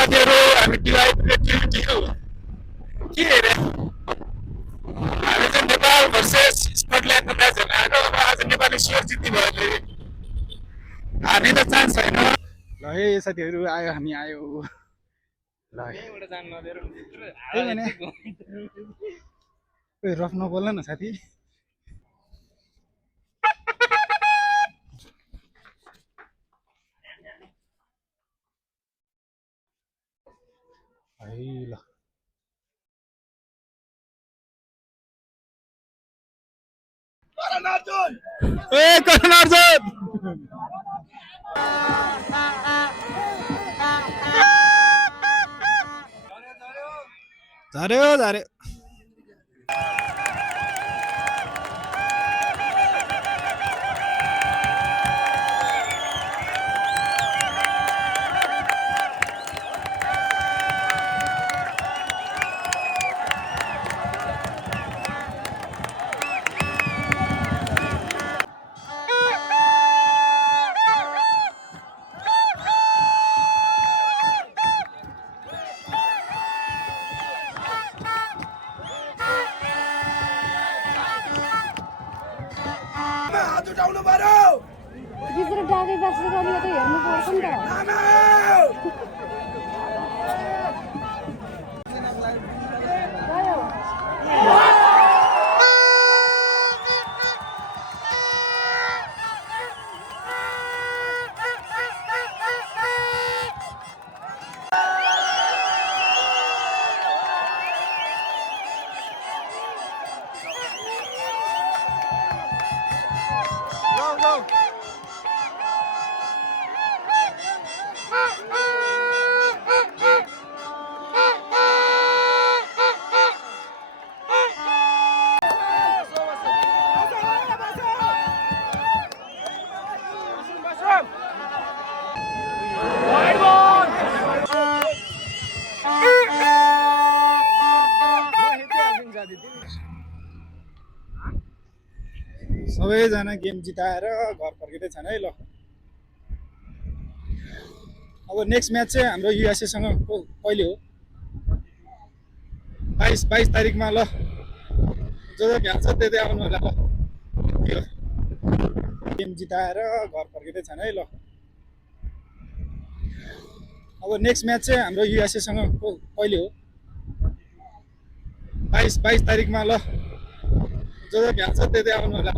साथीहरू हामी divide team के हेरे हामी चाहिँ नेपाल भर्सेस स्कटल्यान्डको म्याच हेर्न आएको अब आज नेपाली स्योर जित्ने भयो अरे हार्ने त चान्स छैन ल है साथीहरू आयो हामी आयो ल त्यही भने रफ नबोल्न न साथी है ल ए करण अर्जुन झऱ्यो झऱ्यो उठाउनु पर्यो भित्र डाके बस्नु गर्ने त हेर्नु पर्छ नि सबैजना गेम जिताएर घर फर्किँदैछन् है ल अब नेक्स्ट म्याच चाहिँ हाम्रो युएसएसँग कहिले हो 22 तारिकमा ल जो भ्यान्छ त्यतै आउनु होला ल गेम जिताएर घर फर्किँदैछन् है ल अब नेक्स्ट म्याच चाहिँ हाम्रो युएसएसँग कहिले हो 22 तारिकमा ल जो भ्यान्छ त्यतै आउनु होला